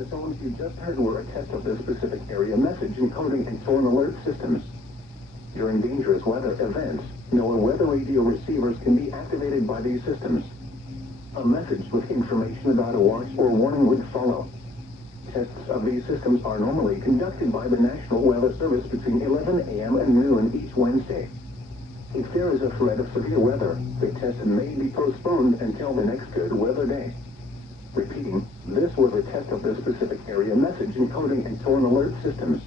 The tones you just heard were a test of the specific area message encoding and tone alert systems. During dangerous weather events, NOAA weather radio receivers can be activated by these systems. A message with information about a watch or warning would follow. Tests of these systems are normally conducted by the National Weather Service between 11 a.m. and noon each Wednesday. If there is a threat of severe weather, the test may be postponed until the next good weather day. Repeating, this was a test of the specific area message encoding and tone alert systems.